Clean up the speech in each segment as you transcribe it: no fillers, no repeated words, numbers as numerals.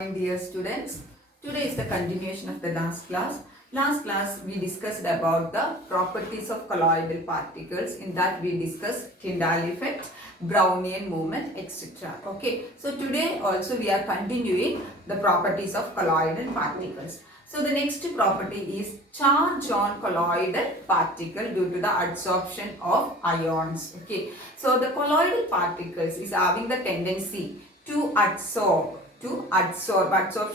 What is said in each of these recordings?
Dear students, today is the continuation of the last class. Last class we discussed about the properties of colloidal particles. In that we discussed Tyndall effect, Brownian movement, etc. Okay, so today also we are continuing the properties of colloidal particles. So the next property is charge on colloidal particle due to the adsorption of ions. Okay, so the colloidal particles is having the tendency to absorption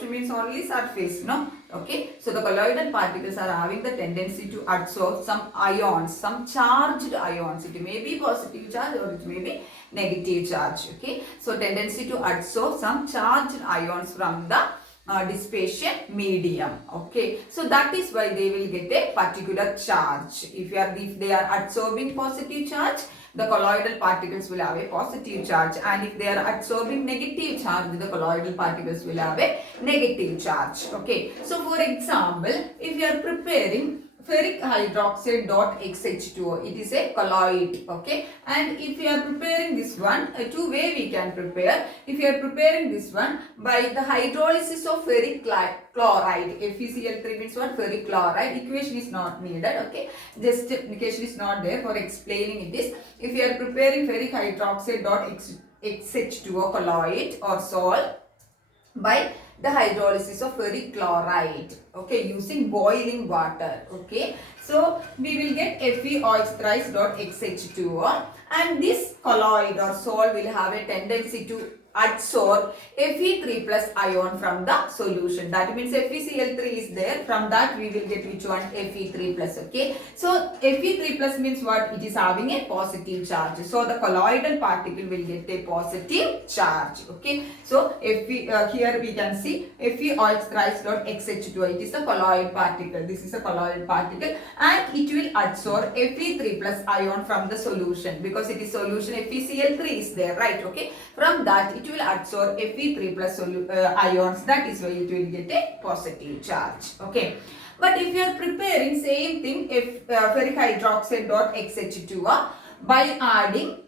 means only surface, no? Okay, so the colloidal particles are having the tendency to absorb some ions, some charged ions. It may be positive charge or it may be negative charge. Okay, so tendency to absorb some charged ions from the dispersion medium. Okay, so that is why they will get a particular charge. If they are absorbing positive charge, the colloidal particles will have a positive charge, and if they are absorbing negative charge, the colloidal particles will have a negative charge. Okay, so for example, if you are preparing ferric hydroxide dot XH2O, it is a colloid. Okay, and if you are preparing this one, two way we can prepare. If you are preparing this one by the hydrolysis of ferric chloride, FeCl3 means what? Ferric chloride. Equation is not needed. Okay, just equation is not there for explaining it is. If you are preparing ferric hydroxide dot XH2O colloid or salt by the hydrolysis of ferric chloride, okay, using boiling water. Okay, so we will get FeOH thrice dot XH2O, and this colloid or salt will have a tendency to adsorb Fe3 plus ion from the solution. That means FeCl3 is there. From that we will get which one? Fe3 plus. Okay, so Fe3 plus means what? It is having a positive charge. So the colloidal particle will get a positive charge. Okay, so here we can see FeOH thrice dot XH2O. It is a colloid particle. This is a colloid particle, and it will adsorb Fe3 plus ion from the solution, because it is solution FeCl3 is there, right? Okay, from that it will absorb Fe3 plus ions. That is why it will get a positive charge. Okay, but if you are preparing same thing, ferric hydroxide dot XH2O by adding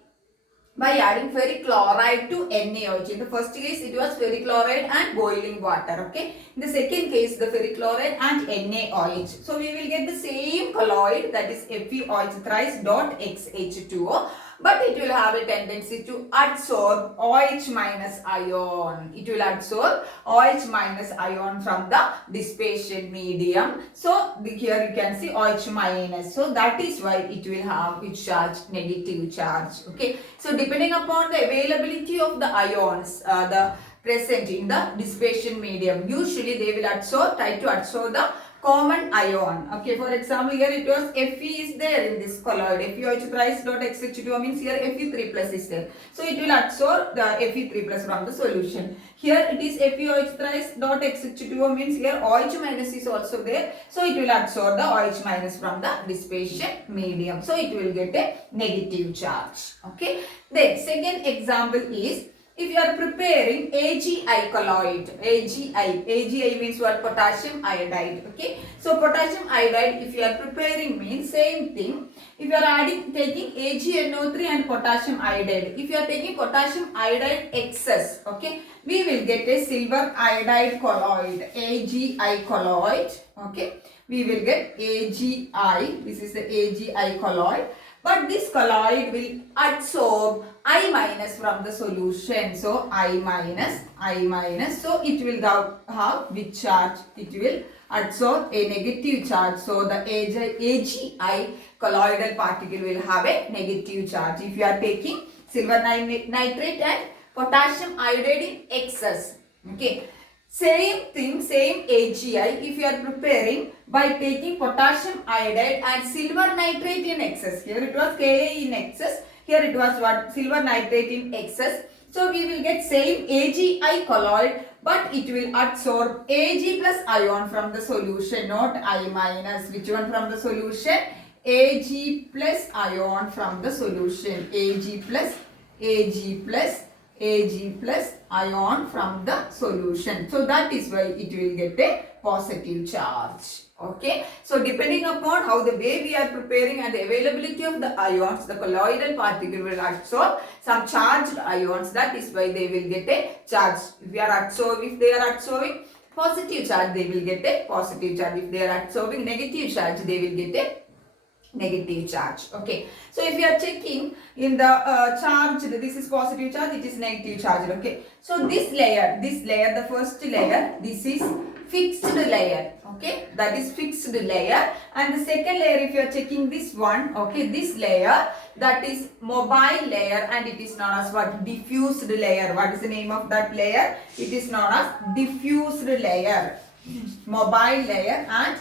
ferric chloride to NaOH. In the first case it was ferric chloride and boiling water. Okay, in the second case the ferric chloride and NaOH. So we will get the same colloid, that is FeOH thrice dot XH2O, but it will have a tendency to adsorb OH minus ion. It will adsorb OH minus ion from the dispersion medium. So here you can see OH minus. So that is why it will have its charge, negative charge. Okay, so depending upon the availability of the ions, the present in the dispersion medium, usually they will try to adsorb the common ion. Okay, for example, here it was Fe is there in this colloid. FeOH thrice dot XH2O means here Fe3 plus is there. So it will adsorb the Fe3 plus from the solution. Here it is FeOH thrice dot XH2O means here OH minus is also there. So it will adsorb the OH minus from the dispersion medium. So it will get a negative charge. Okay. Then second example is, if you are preparing AgI colloid, AgI means what? Potassium iodide. Okay, so potassium iodide, if you are preparing means same thing. If you are taking AgNO3 and potassium iodide, if you are taking potassium iodide excess, okay, we will get a silver iodide colloid, AgI colloid. Okay, we will get AgI. This is the AgI colloid. But this colloid will adsorb I minus from the solution. So I minus. So it will have which charge? It will adsorb a negative charge. So the AgI colloidal particle will have a negative charge. If you are taking silver nitrate and potassium iodide in excess. Okay. Same thing, same AgI, if you are preparing by taking potassium iodide and silver nitrate in excess. Here it was Ka in excess. Here it was what? Silver nitrate in excess. So we will get same AgI colloid, but it will adsorb Ag plus ion from the solution, not I minus. Which one from the solution? Ag plus ion from the solution. Ag plus Ag plus ion from the solution. So that is why it will get a positive charge. Okay. So depending upon how the way we are preparing and the availability of the ions, the colloidal particle will absorb some charged ions. That is why they will get a charge. If they are absorbing positive charge, they will get a positive charge. If they are absorbing negative charge, they will get a negative charge. Okay, so if you are checking in the charge, this is positive charge, it is negative charge. Okay, so this layer, the first layer, this is fixed layer. Okay, that is fixed layer. And the second layer, if you are checking this one, okay, this layer, that is mobile layer, and it is known as what? Diffused layer. What is the name of that layer? It is known as diffused layer, mobile layer. And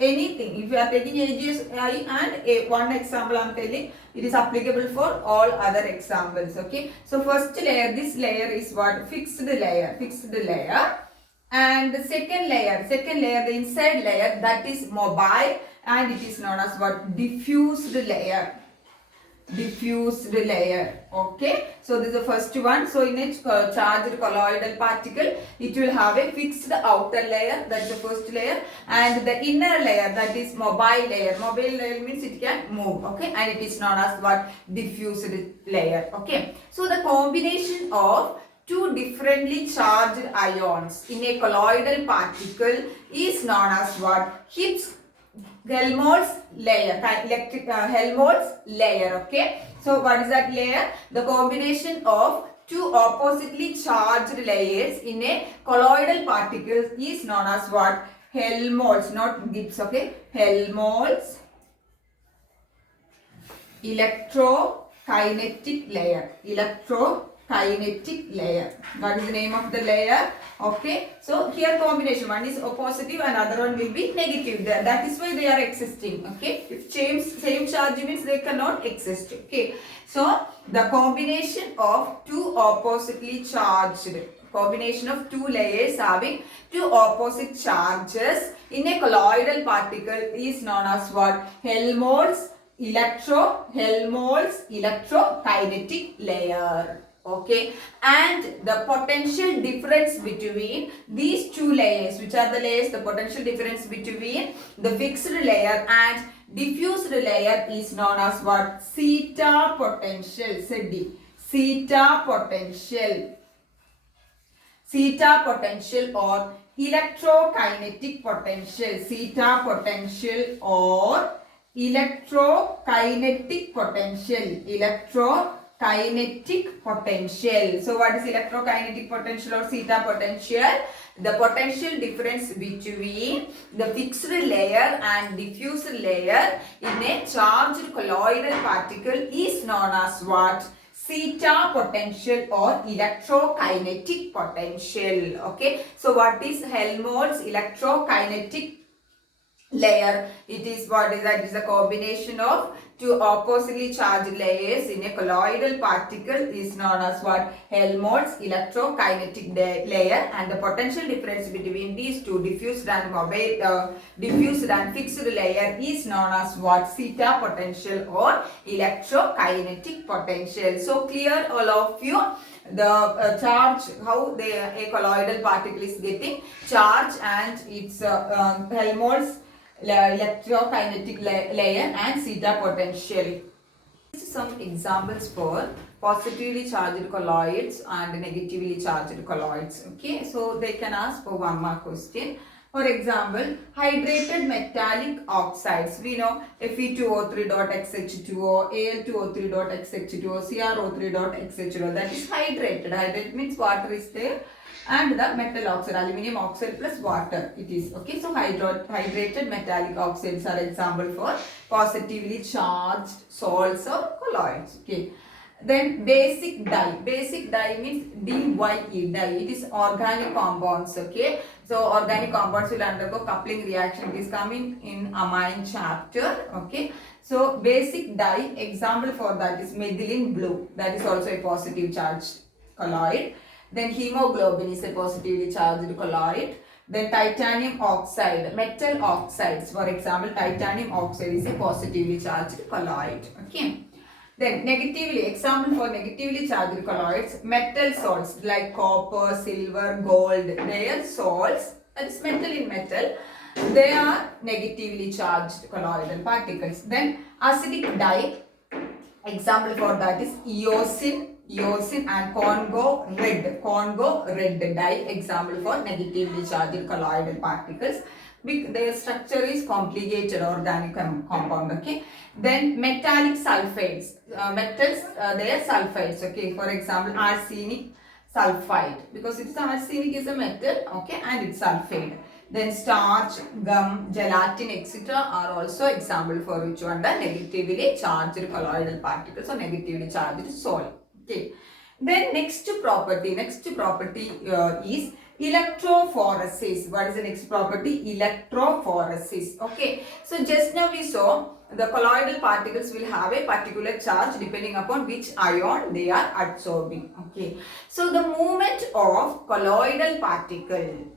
anything, if you are taking AGSI and one example I am telling, it is applicable for all other examples. Okay, so first layer, this layer is what? Fixed layer, and the second layer, the inside layer, that is mobile, and it is known as what? Diffused layer. Okay, so this is the first one. So in a charged colloidal particle, it will have a fixed outer layer, that's the first layer, and the inner layer, that is mobile layer. Mobile layer means it can move. Okay, and it is known as what? Diffused layer. Okay, so the combination of two differently charged ions in a colloidal particle is known as what? Helmholtz layer, Helmholtz layer. Okay, so what is that layer? The combination of two oppositely charged layers in a colloidal particle is known as what? Helmholtz, not Gibbs. Okay, Helmholtz electrokinetic layer. Electrokinetic layer. What is the name of the layer? Okay, so here combination, one is positive and other one will be negative. That is why they are existing. Okay, if same charge means they cannot exist. Okay, so the combination of two oppositely charged, combination of two layers having two opposite charges in a colloidal particle is known as what? Helmholtz electrokinetic layer. Okay, and the potential difference between these two layers, which are the layers, the potential difference between the fixed layer and diffused layer is known as what? Zeta potential. Zeta potential or electrokinetic potential. Zeta potential or electrokinetic potential. So what is electrokinetic potential or zeta potential? The potential difference between the fixed layer and diffused layer in a charged colloidal particle is known as what? Zeta potential or electrokinetic potential. Okay, so what is Helmholtz electrokinetic layer? It is what is that? It is a combination of two oppositely charged layers in a colloidal particle is known as what? Helmholtz electrokinetic layer, and the potential difference between these two diffused and fixed layer is known as what? Zeta potential or electrokinetic potential. So clear all of you the charge, how a colloidal particle is getting charge, and its Helmholtz electrokinetic layer and zeta potential. Some examples for positively charged colloids and negatively charged colloids. Okay, so they can ask for one more question. For example, hydrated metallic oxides. We know Fe2O3.XH2O, Al2O3.XH2O, CrO3.XH2O. That is hydrated. Hydrated means water is there, and the metal oxide, aluminium oxide plus water it is. Okay, so hydrated metallic oxides are example for positively charged salts or colloids. Okay, then basic dye. Basic dye means DYE, dye. It is organic compounds. Okay, so organic compounds will undergo coupling reaction. It is coming in amine chapter. Okay, so basic dye, example for that is methylene blue. That is also a positive charged colloid. Then hemoglobin is a positively charged colloid. Then titanium oxide, metal oxides. For example, titanium oxide is a positively charged colloid. Okay. Then negatively, example for negatively charged colloids, metal salts like copper, silver, gold, their salts, that is metal in metal, they are negatively charged colloidal particles. Then acidic dye, example for that is eosin and Congo red dye, example for negatively charged colloidal particles. Their structure is complicated organic compound, okay. Then metallic sulfides, metals, they are sulfides, okay. For example, arsenic sulfide, because it's arsenic is a metal, okay, and it's sulfide. Then starch, gum, gelatin, etc. are also example for which one? The negatively charged colloidal particles or negatively charged salt. Okay. Then next property is electrophoresis. What is the next property? Electrophoresis. Okay. So just now we saw the colloidal particles will have a particular charge depending upon which ion they are absorbing. Okay. So the movement of colloidal particles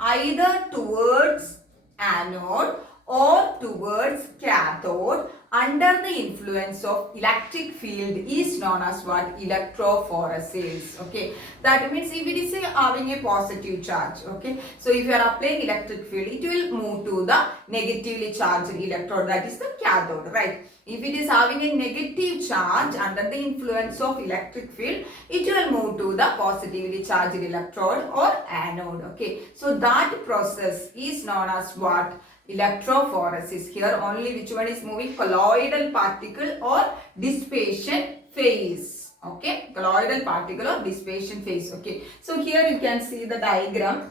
either towards anode or towards cathode under the influence of electric field is known as what? Electrophoresis. Okay, that means if it is having a positive charge, okay, so if you are applying electric field, it will move to the negatively charged electrode, that is the cathode, right? If it is having a negative charge under the influence of electric field, it will move to the positively charged electrode or anode. Okay, so that process is known as what? Electrophoresis. Here only which one is moving? Colloidal particle or dissipation phase. Okay, colloidal particle or dissipation phase. Okay, so here you can see the diagram.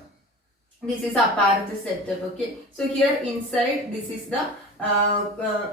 This is apparatus setup. Okay, so here inside this is the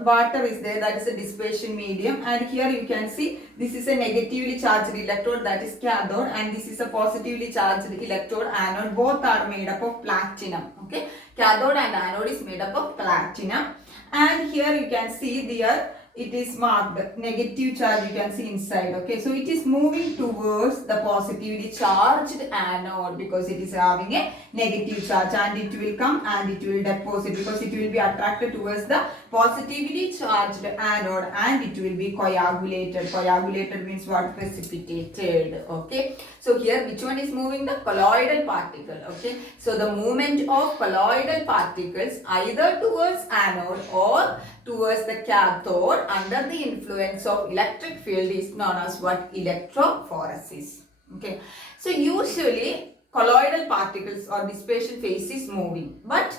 water is there, that is a dissipation medium, and here you can see this is a negatively charged electrode, that is cathode, and this is a positively charged electrode, anode. Both are made up of platinum. Okay, cathode and anode is made up of platinum, and here you can see there it is marked negative charge, you can see inside. Okay, so it is moving towards the positively charged anode because it is having a negative charge, and it will come and it will deposit because it will be attracted towards the positively charged anode, and it will be coagulated means what? Precipitated. Okay, so here which one is moving? The colloidal particle. Okay, so the movement of colloidal particles either towards anode or towards the cathode under the influence of electric field is known as what? Electrophoresis. Okay, so usually colloidal particles or dissipation phase is moving, but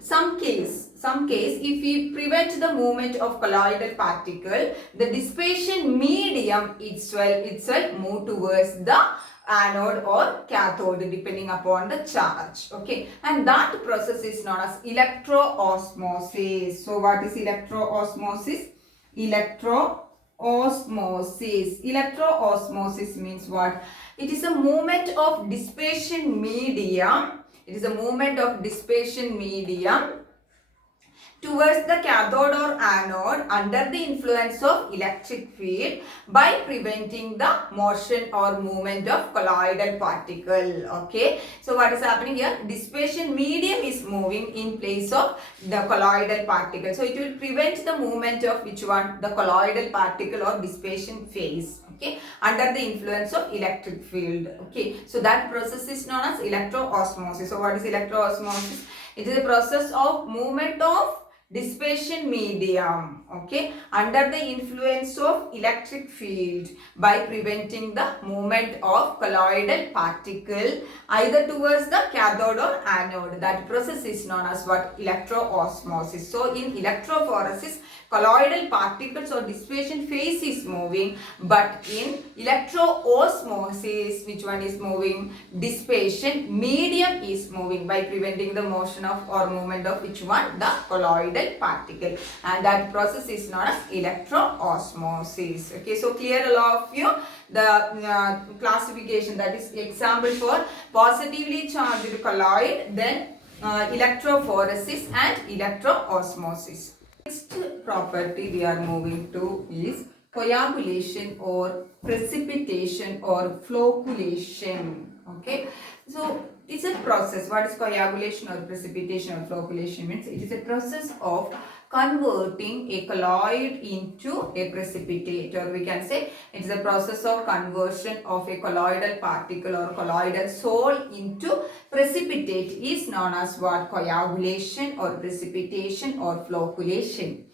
some case if we prevent the movement of colloidal particle, the dissipation medium itself move towards the anode or cathode depending upon the charge. Okay, and that process is known as electroosmosis. So what is electroosmosis? Electroosmosis means what? It is a movement of dissipation medium. It is a movement of dissipation medium towards the cathode or anode under the influence of electric field by preventing the motion or movement of colloidal particle. Okay, so what is happening here? Dissipation medium is moving in place of the colloidal particle, so it will prevent the movement of which one? The colloidal particle or dissipation phase. Okay, under the influence of electric field. Okay, so that process is known as electroosmosis. So what is electroosmosis? It is a process of movement of dissipation medium, okay, under the influence of electric field by preventing the movement of colloidal particle either towards the cathode or anode. That process is known as what? Electroosmosis. So in electrophoresis, colloidal particles or dissipation phase is moving, but in electroosmosis, which one is moving? Dissipation medium is moving by preventing the motion of or movement of which one? The colloidal particle, and that process is known as electroosmosis. Okay, so clear all of you the classification, that is example for positively charged colloid, then electrophoresis and electroosmosis. Next property we are moving to is coagulation or precipitation or flocculation. Okay, so it's a process. What is coagulation or precipitation or flocculation means? It is a process of converting a colloid into a precipitate, or we can say it's the process of conversion of a colloidal particle or colloidal solid into precipitate is known as what? Coagulation or precipitation or flocculation.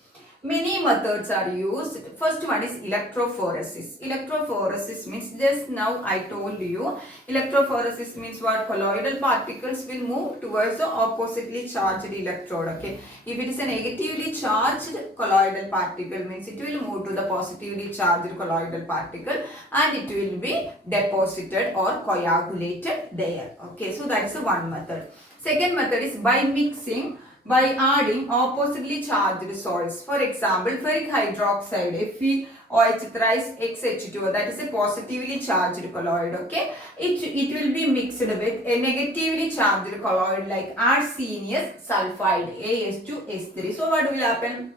Many methods are used. First one is electrophoresis. Electrophoresis means, just now I told you, electrophoresis means what? Colloidal particles will move towards the oppositely charged electrode. Okay. If it is a negatively charged colloidal particle, means it will move to the positively charged colloidal particle and it will be deposited or coagulated there. Okay. So that's the one method. Second method is by mixing, by adding oppositely charged salts. For example, ferric hydroxide, FeOH thrice XH2, that is a positively charged colloid. Okay, it will be mixed with a negatively charged colloid like arsenious sulfide, AS2S3. So what will happen?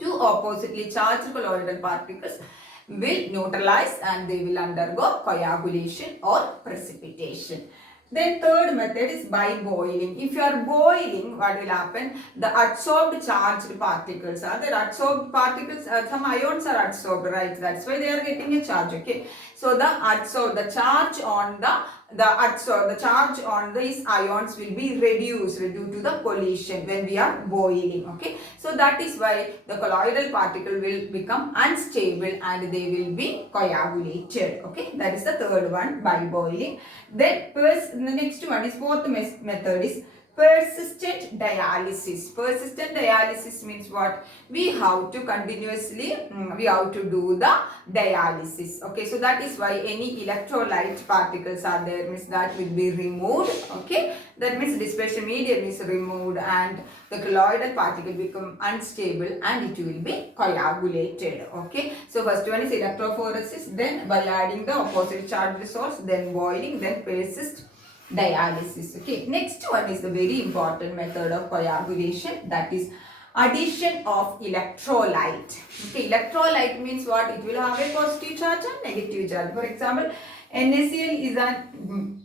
Two oppositely charged colloidal particles will neutralize and they will undergo coagulation or precipitation. Then third method is by boiling. If you are boiling, what will happen? The adsorbed charged particles are the adsorbed particles, some ions are adsorbed, right? That's why they are getting a charge. Okay. So the charge on the charge on these ions will be reduced due to the collision when we are boiling. Okay. So that is why the colloidal particle will become unstable and they will be coagulated. Okay. That is the third one, by boiling. Then the next one is fourth method is persistent dialysis. Persistent dialysis means what? We have to continuously, we have to do the dialysis. Okay, so that is why any electrolyte particles are there, means that will be removed. Okay, that means dispersion medium is removed and the colloidal particle become unstable and it will be coagulated. Okay, so first one is electrophoresis, then by adding the opposite charged salts, then boiling, then persist dialysis. Okay, next one is the very important method of coagulation, that is addition of electrolyte. Okay, electrolyte means what? It will have a positive charge and negative charge. For example, NaCl is an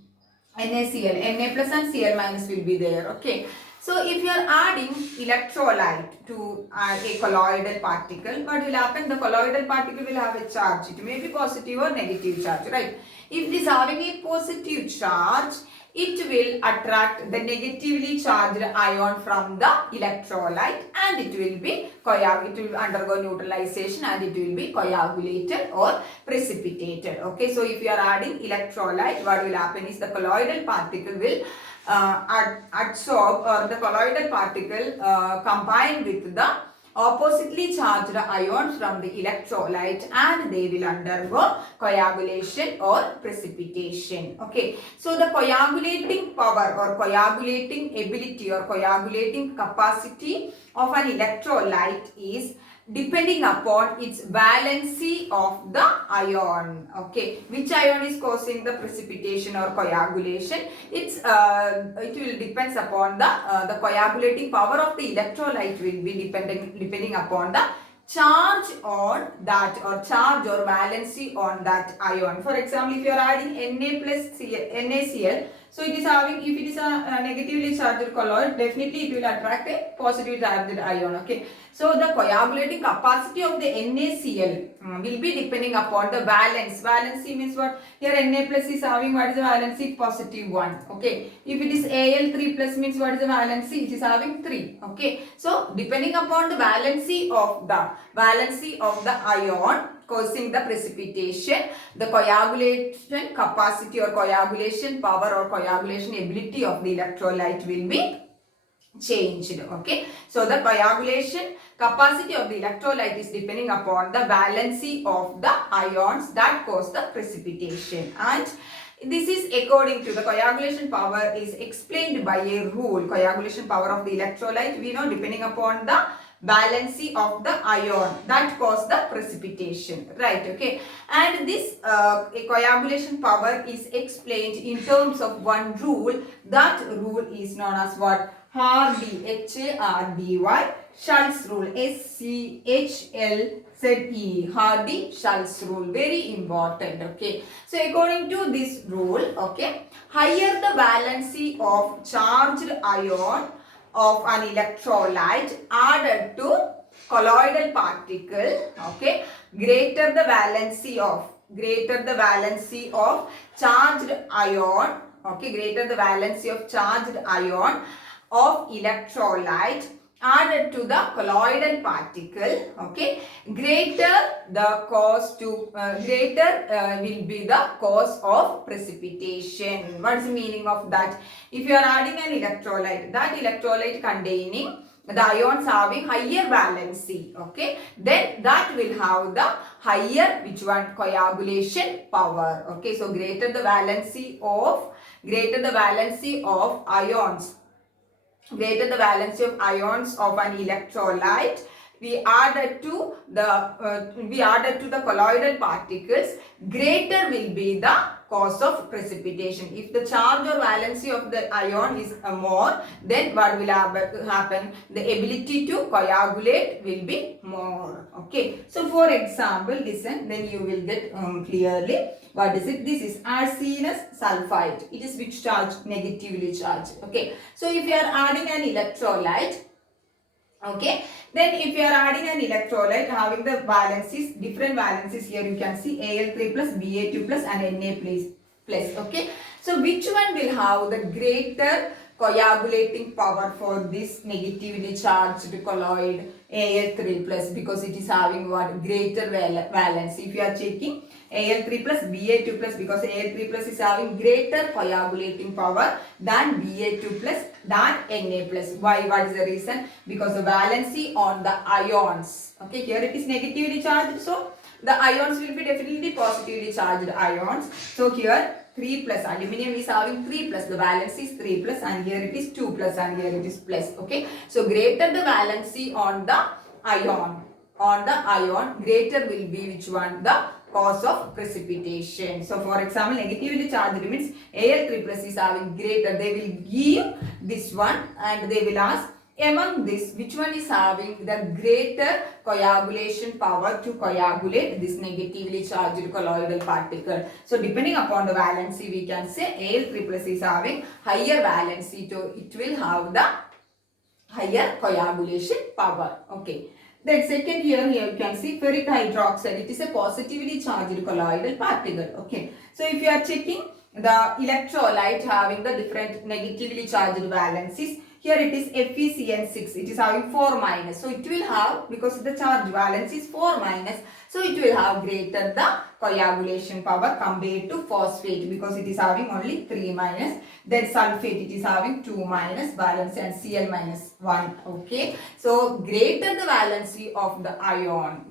NaCl, Na plus and Cl minus will be there. Okay, so if you are adding electrolyte to a colloidal particle, what will happen? The colloidal particle will have a charge. It may be positive or negative charge, right? If it is having a positive charge, it will attract the negatively charged ion from the electrolyte and it will undergo neutralization and it will be coagulated or precipitated. Okay, so if you are adding electrolyte, what will happen is the colloidal particle will adsorb, or the colloidal particle combine with the oppositely charged ions from the electrolyte and they will undergo coagulation or precipitation. Okay, so the coagulating power or coagulating ability or coagulating capacity of an electrolyte is depending upon its valency of the ion. Okay, which ion is causing the precipitation or coagulation? It will depends upon the coagulating power of the electrolyte will be depending upon the charge on that, or charge or valency on that ion. For example, if you are adding Na plus NaCl, so it is having, if it is a negatively charged colloid, definitely it will attract a positively charged ion. Okay, so the coagulating capacity of the NaCl will be depending upon the valence. Valency means what? Here Na plus is having, what is the valency? Positive 1. Okay, if it is Al3 plus means what is the valency? It is having 3. Okay, so depending upon the valency of the ion causing the precipitation, the coagulation capacity or coagulation power or coagulation ability of the electrolyte will be changed. Okay, so the coagulation capacity of the electrolyte is depending upon the valency of the ions that cause the precipitation, and this is according to the coagulation power is explained by a rule. Coagulation power of the electrolyte, we know, depending upon the valency of the ion that cause the precipitation, right? Okay, and this coagulation power is explained in terms of one rule. That rule is known as what? Hardy, H-A-R-D-Y, Schultz rule, S-C-H-L-Z-E, Hardy-Schultz rule, very important. Okay, so according to this rule, okay, higher the valency of charged ion, of an electrolyte added to colloidal particle, okay, greater the valency of charged ion, okay, greater the valency of charged ion of electrolyte added to the colloidal particle, okay, greater will be the cause of precipitation. What is the meaning of that? If you are adding an electrolyte, that electrolyte containing the ions having higher valency, okay, then that will have the higher, which one, coagulation power, okay. So greater the valency of ions, greater the valency of ions of an electrolyte, we added to the colloidal particles, greater will be the cause of precipitation. If the charge or valency of the ion is more, then what will happen? The ability to coagulate will be more. Okay. So for example, listen, then you will get clearly what is it. This is arsenous sulfide. It is which charge? Negatively charged. Okay. So if you are adding an electrolyte, okay, then if you are adding an electrolyte having the valencies, different valencies, here you can see Al3 plus, Ba2 plus and Na plus, okay. So which one will have the greater coagulating power for this negatively charged colloid? Al3 plus, because it is having what? Greater valence. If you are checking Al3 plus, Ba2 plus, because Al3 plus is having greater coagulating power than Ba2 plus, than Na plus. Why? What is the reason? Because the valency on the ions, okay, here it is negatively charged, so the ions will be definitely positively charged ions. So here 3 plus, aluminum is having 3 plus, the valency is 3 plus, and here it is 2 plus, and here it is plus, okay. So greater the valency on the ion, greater will be which one? The cause of precipitation. So for example, negatively charged means Al3 plus is having greater, they will give this one and they will ask, among this, which one is having the greater coagulation power to coagulate this negatively charged colloidal particle? So depending upon the valency, we can say Al3 plus is having higher valency, so it will have the higher coagulation power. Okay. Then second here you can see ferric hydroxide. It is a positively charged colloidal particle. Okay. So if you are checking the electrolyte having the different negatively charged valencies, here it is FeCN6. It is having 4 minus. So it will have, because the charge valence is 4 minus, so it will have greater the coagulation power compared to phosphate, because it is having only 3 minus. Then sulfate, it is having 2 minus valence and Cl minus 1. Okay. So greater the valency of the ion,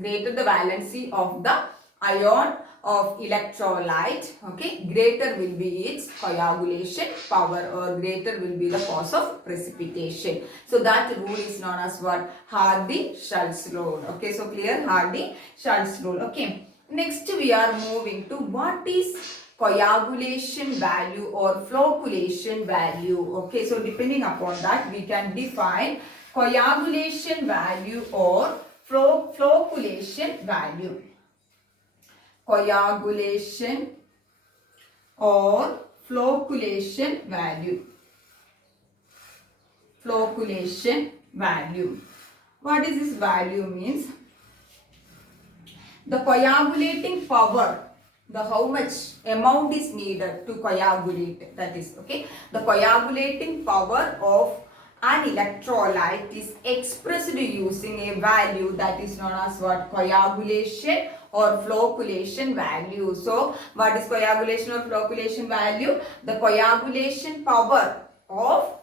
of electrolyte, okay, greater will be its coagulation power, or greater will be the cause of precipitation. So that rule is known as what? Hardy-Schultz rule. Okay, so clear? Hardy-Schultz rule. Okay. Next we are moving to what is coagulation value or flocculation value. Okay, so depending upon that we can define coagulation value or flocculation value. Coagulation or flocculation value. Flocculation value. What is this value means? The coagulating power, the how much amount is needed to coagulate, that is, okay. The coagulating power of an electrolyte is expressed using a value that is known as what? Coagulation or flocculation value. So what is coagulation or flocculation value? The coagulation power of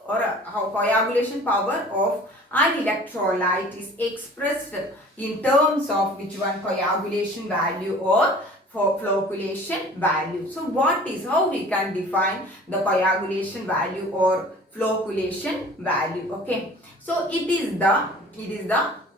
an electrolyte is expressed in terms of which one? Coagulation value or flocculation value. So how we can define the coagulation value or flocculation value? Okay, so it is the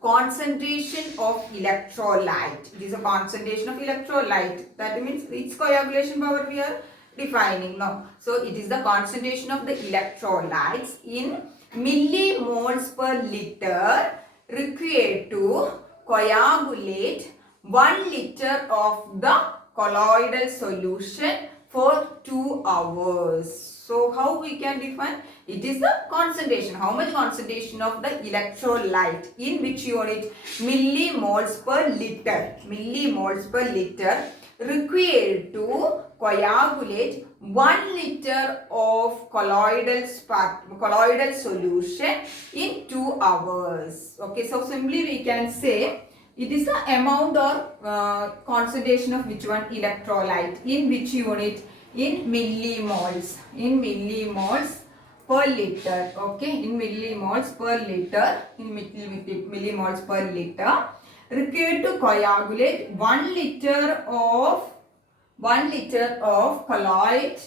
concentration of electrolyte. It is a concentration of electrolyte. That means its coagulation power we are defining now. So it is the concentration of the electrolytes in millimoles per liter required to coagulate 1 liter of the colloidal solution for 2 hours. So how we can define? It is the concentration. How much concentration of the electrolyte in which unit? Millimoles per liter. Millimoles per liter required to coagulate 1 liter of colloidal solution in 2 hours. Okay, so simply we can say it is the amount or concentration of which one? Electrolyte. In which unit? In millimoles. In millimoles per liter. Okay, in millimoles per liter. In millimoles per liter. Required to coagulate 1 liter of colloid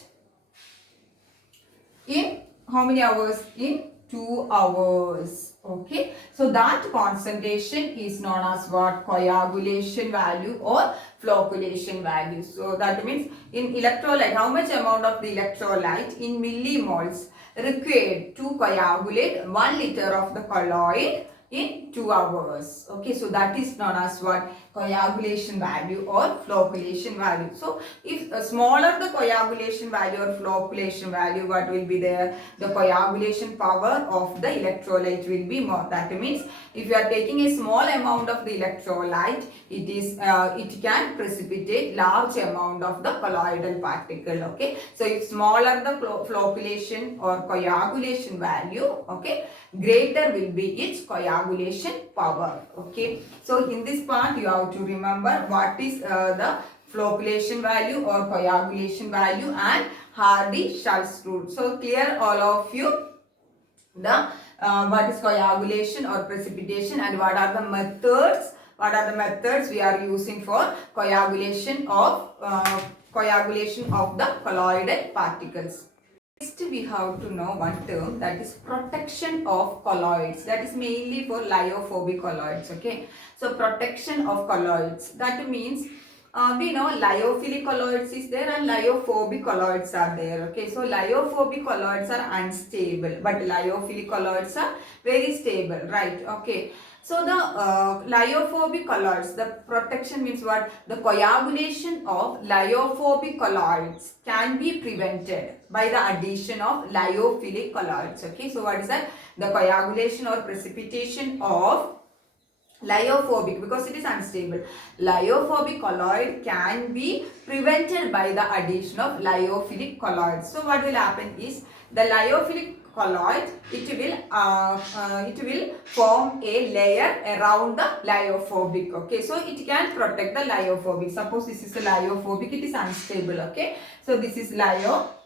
in how many hours? In 2 hours. Okay, so that concentration is known as what? Coagulation value or flocculation value. So that means in electrolyte, how much amount of the electrolyte in millimoles required to coagulate 1 liter of the colloid in 2 hours. Okay, so that is known as what? Coagulation value or flocculation value. So if smaller the coagulation value or flocculation value, what will be there? The coagulation power of the electrolyte will be more. That means if you are taking a small amount of the electrolyte, it can precipitate large amount of the colloidal particle. Okay, so if smaller the flocculation or coagulation value, okay, greater will be its coagulation power. Okay, so in this part you have to remember what is the flocculation value or coagulation value and Hardy-Schultz rule. So clear all of you the what is coagulation or precipitation and what are the methods? What are the methods we are using for coagulation of the colloidal particles? Next we have to know one term, that is protection of colloids. That is mainly for lyophobic colloids. Okay, so protection of colloids, that means we know lyophilic colloids is there and lyophobic colloids are there. Okay, so lyophobic colloids are unstable but lyophilic colloids are very stable, right? Okay, so the lyophobic colloids, the protection means what? The coagulation of lyophobic colloids can be prevented by the addition of lyophilic colloids. Okay, so what is that? The coagulation or precipitation of lyophobic, because it is unstable, lyophobic colloid can be prevented by the addition of lyophilic colloids. So what will happen is the lyophilic colloid, it will form a layer around the lyophobic. Okay, so it can protect the lyophobic. Suppose this is the lyophobic, it is unstable. Okay, so this is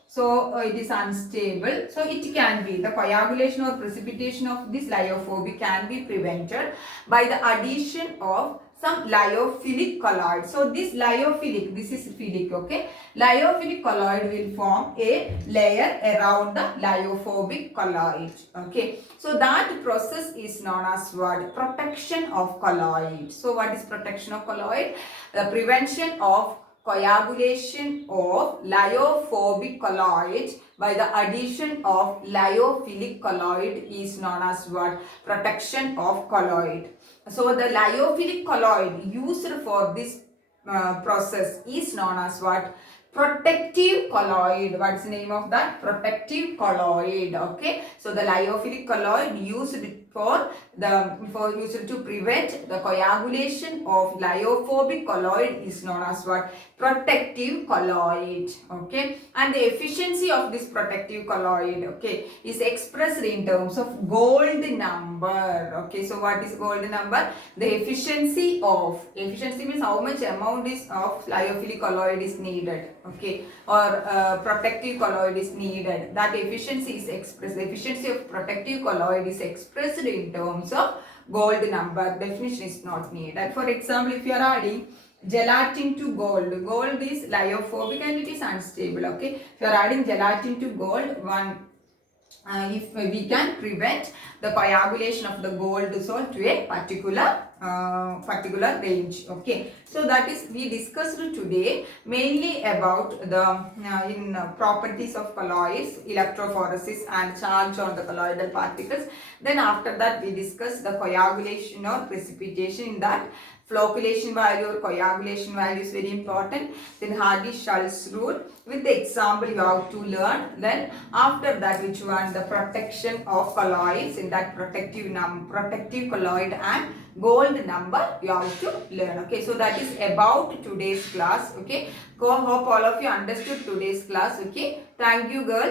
so it is unstable. So it can be, the coagulation or precipitation of this lyophobic can be prevented by the addition of some lyophilic colloid. So this lyophilic, this is philic. Okay, lyophilic colloid will form a layer around the lyophobic colloid. Okay, so that process is known as what? Protection of colloid. So what is protection of colloid? The prevention of coagulation of lyophobic colloid by the addition of lyophilic colloid is known as what? Protection of colloid. So the lyophilic colloid used for this process is known as what? Protective colloid. What's the name of that? Protective colloid. Okay, so the lyophilic colloid used to prevent the coagulation of lyophobic colloid is known as what? Protective colloid. Okay, and the efficiency of this protective colloid, okay, is expressed in terms of gold number. Okay, so what is gold number? The efficiency means how much amount is of lyophilic colloid is needed. Okay, or protective colloid is needed. That efficiency is expressed. The efficiency of protective colloid is expressed in terms of gold number. Definition is not needed. For example, if you are adding gelatin to gold is lyophobic and it is unstable. Okay, if you are adding gelatin to gold, if we can prevent the coagulation of the gold salt to a particular particular range. Okay, so that is we discussed today mainly about the properties of colloids, electrophoresis and charge on the colloidal particles. Then after that we discussed the coagulation or precipitation. In that, flocculation value or coagulation value is very important. Then Hardy-Schultz rule with the example you have to learn. Then after that, which one? The protection of colloids. In that, protective colloid and gold number you have to learn. Okay, so that is about today's class. Okay, hope all of you understood today's class. Okay, thank you girls.